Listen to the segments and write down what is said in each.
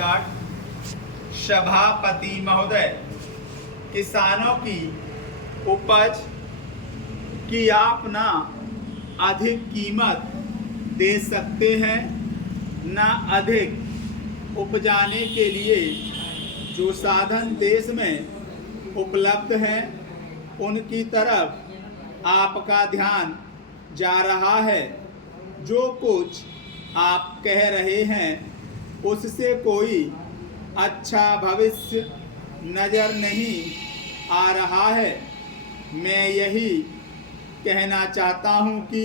Start. सभापति महोदय, किसानों की उपज की आप ना अधिक कीमत दे सकते हैं, ना अधिक उपजाने के लिए जो साधन देश में उपलब्ध हैं उनकी तरफ आपका ध्यान जा रहा है। जो कुछ आप कह रहे हैं उससे कोई अच्छा भविष्य नज़र नहीं आ रहा है। मैं यही कहना चाहता हूं कि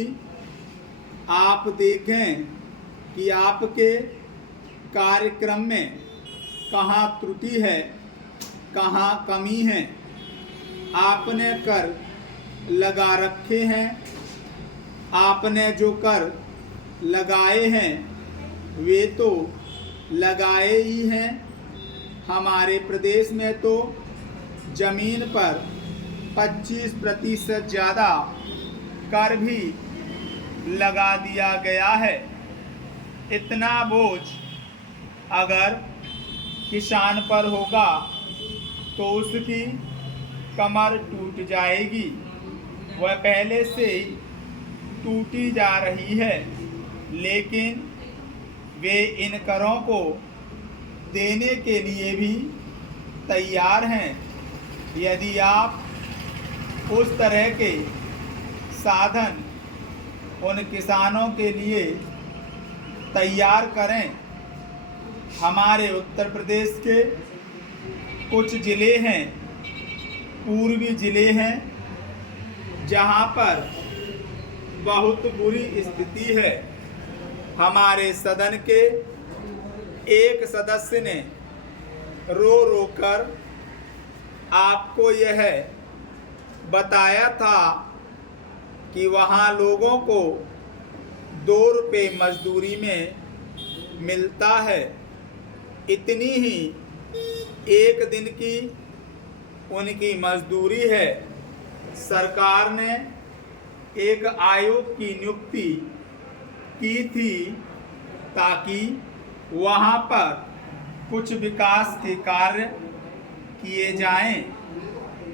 आप देखें कि आपके कार्यक्रम में कहाँ त्रुटि है, कहाँ कमी है। आपने कर लगा रखे हैं, आपने जो कर लगाए हैं वे तो लगाए ही हैं। हमारे प्रदेश में तो जमीन पर 25% ज़्यादा कर भी लगा दिया गया है। इतना बोझ अगर किसान पर होगा तो उसकी कमर टूट जाएगी। वह पहले से ही टूटी जा रही है, लेकिन वे इन करों को देने के लिए भी तैयार हैं। यदि आप उस तरह के साधन उन किसानों के लिए तैयार करें। हमारे उत्तर प्रदेश के कुछ ज़िले हैं, पूर्वी ज़िले हैं, जहां पर बहुत बुरी स्थिति है। हमारे सदन के एक सदस्य ने रो रो कर आपको यह बताया था कि वहाँ लोगों को 2 रुपये मजदूरी में मिलता है। इतनी ही एक दिन की उनकी मजदूरी है। सरकार ने एक आयोग की नियुक्ति की थी ताकि वहाँ पर कुछ विकास के कार्य किए जाएं।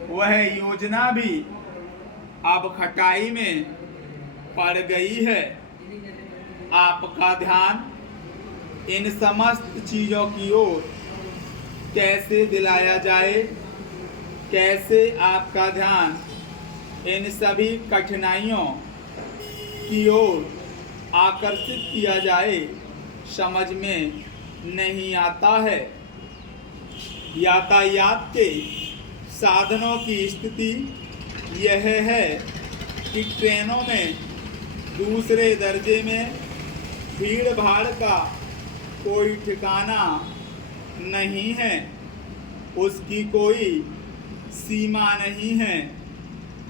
वह योजना भी अब खटाई में पड़ गई है। आपका ध्यान इन समस्त चीज़ों की ओर कैसे दिलाया जाए, कैसे आपका ध्यान इन सभी कठिनाइयों की ओर आकर्षित किया जाए, समझ में नहीं आता है। यातायात के साधनों की स्थिति यह है कि ट्रेनों में दूसरे दर्जे में भीड़ भाड़ का कोई ठिकाना नहीं है, उसकी कोई सीमा नहीं है।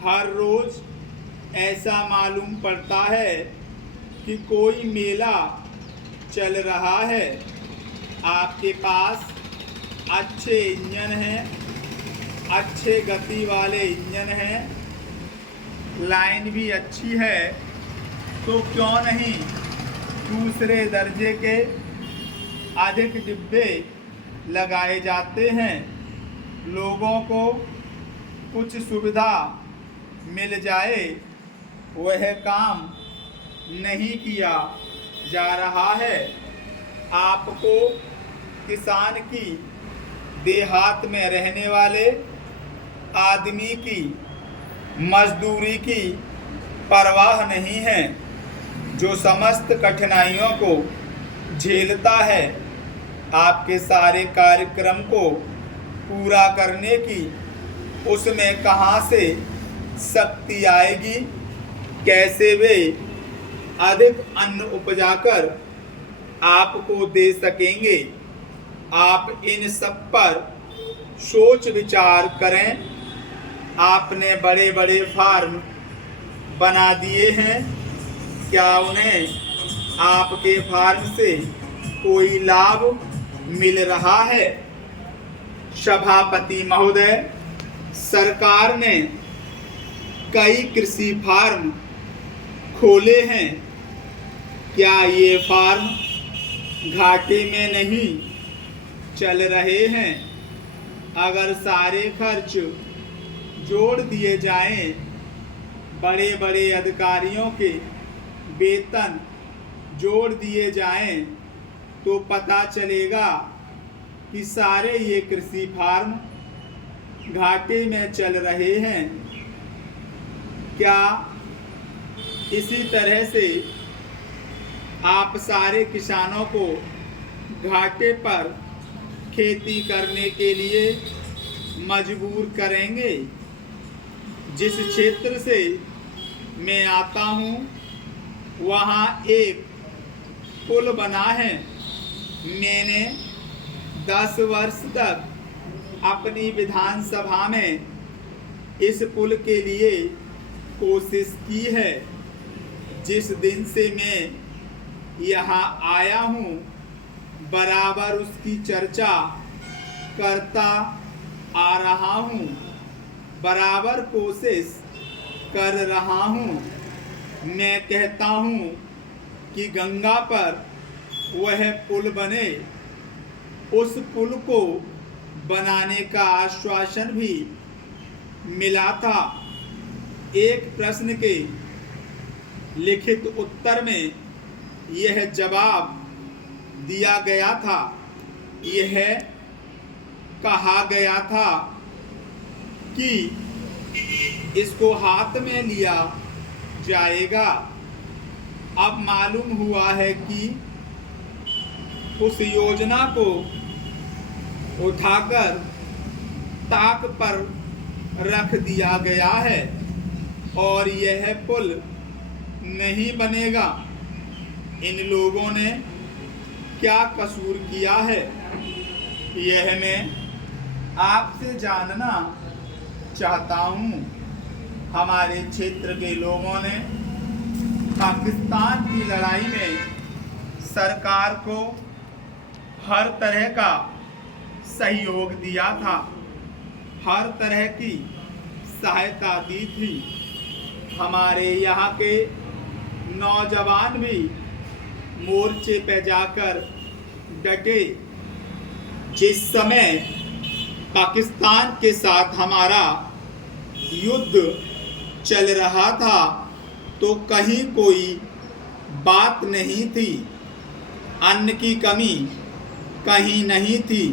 हर रोज़ ऐसा मालूम पड़ता है कि कोई मेला चल रहा है। आपके पास अच्छे इंजन हैं, अच्छे गति वाले इंजन हैं, लाइन भी अच्छी है, तो क्यों नहीं दूसरे दर्जे के अधिक डिब्बे लगाए जाते हैं। लोगों को कुछ सुविधा मिल जाए, वह काम नहीं किया जा रहा है। आपको किसान की देहात में रहने वाले आदमी की मजदूरी की परवाह नहीं है, जो समस्त कठिनाइयों को झेलता है। आपके सारे कार्यक्रम को पूरा करने की उसमें कहाँ से शक्ति आएगी, कैसे वे अधिक अन्न उपजाकर आपको दे सकेंगे। आप इन सब पर सोच विचार करें। आपने बड़े बड़े फार्म बना दिए हैं, क्या उन्हें आपके फार्म से कोई लाभ मिल रहा है? सभापति महोदय, सरकार ने कई कृषि फार्म खोले हैं। क्या ये फार्म घाटे में नहीं चल रहे हैं। अगर सारे खर्च जोड़ दिए जाएं, बड़े बड़े अधिकारियों के वेतन जोड़ दिए जाएं, तो पता चलेगा कि सारे ये कृषि फार्म घाटे में चल रहे हैं। क्या इसी तरह से आप सारे किसानों को घाटे पर खेती करने के लिए मजबूर करेंगे? जिस क्षेत्र से मैं आता हूँ वहाँ एक पुल बना है। मैंने 10 वर्ष तक अपनी विधानसभा में इस पुल के लिए कोशिश की है। जिस दिन से मैं यहाँ आया हूँ बराबर उसकी चर्चा करता आ रहा हूँ, बराबर कोशिश कर रहा हूँ। मैं कहता हूँ कि गंगा पर वह पुल बने। उस पुल को बनाने का आश्वासन भी मिला था। एक प्रश्न के लिखित उत्तर में यह जवाब दिया गया था। यह कहा गया था कि इसको हाथ में लिया जाएगा। अब मालूम हुआ है कि उस योजना को उठाकर ताक पर रख दिया गया है और यह पुल नहीं बनेगा। इन लोगों ने क्या कसूर किया है, यह मैं आपसे जानना चाहता हूँ। हमारे क्षेत्र के लोगों ने पाकिस्तान की लड़ाई में सरकार को हर तरह का सहयोग दिया था, हर तरह की सहायता दी थी। हमारे यहाँ के नौजवान भी मोर्चे पे जाकर डटे। जिस समय पाकिस्तान के साथ हमारा युद्ध चल रहा था तो कहीं कोई बात नहीं थी, अन्न की कमी कहीं नहीं थी।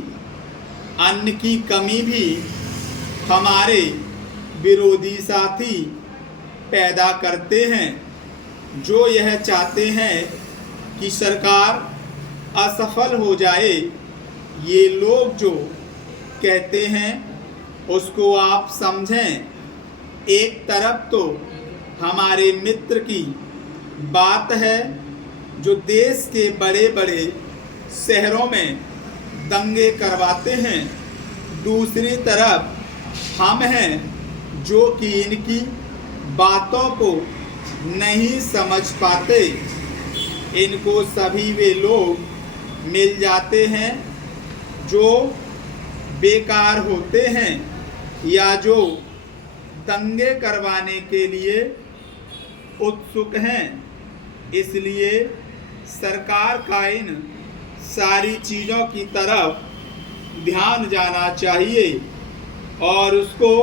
अन्न की कमी भी हमारे विरोधी साथी पैदा करते हैं, जो यह चाहते हैं कि सरकार असफल हो जाए। ये लोग जो कहते हैं उसको आप समझें। एक तरफ तो हमारे मित्र की बात है जो देश के बड़े बड़े शहरों में दंगे करवाते हैं, दूसरी तरफ हम हैं जो कि इनकी बातों को नहीं समझ पाते। इनको सभी वे लोग मिल जाते हैं जो बेकार होते हैं या जो दंगे करवाने के लिए उत्सुक हैं। इसलिए सरकार का इन सारी चीज़ों की तरफ ध्यान जाना चाहिए और उसको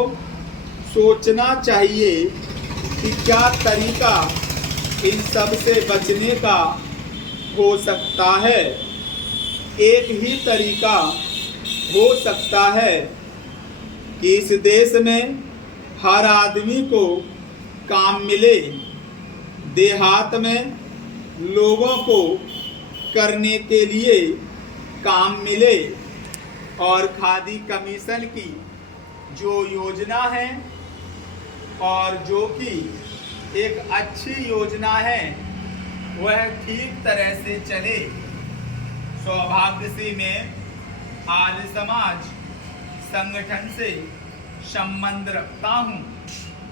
सोचना चाहिए कि क्या तरीका इन सब से बचने का हो सकता है। एक ही तरीका हो सकता है कि इस देश में हर आदमी को काम मिले, देहात में लोगों को करने के लिए काम मिले और खादी कमीशन की जो योजना है और जो कि एक अच्छी योजना है वह ठीक तरह से चले। सौभाग्य से मैं आर्य समाज संगठन से संबंध रखता हूँ।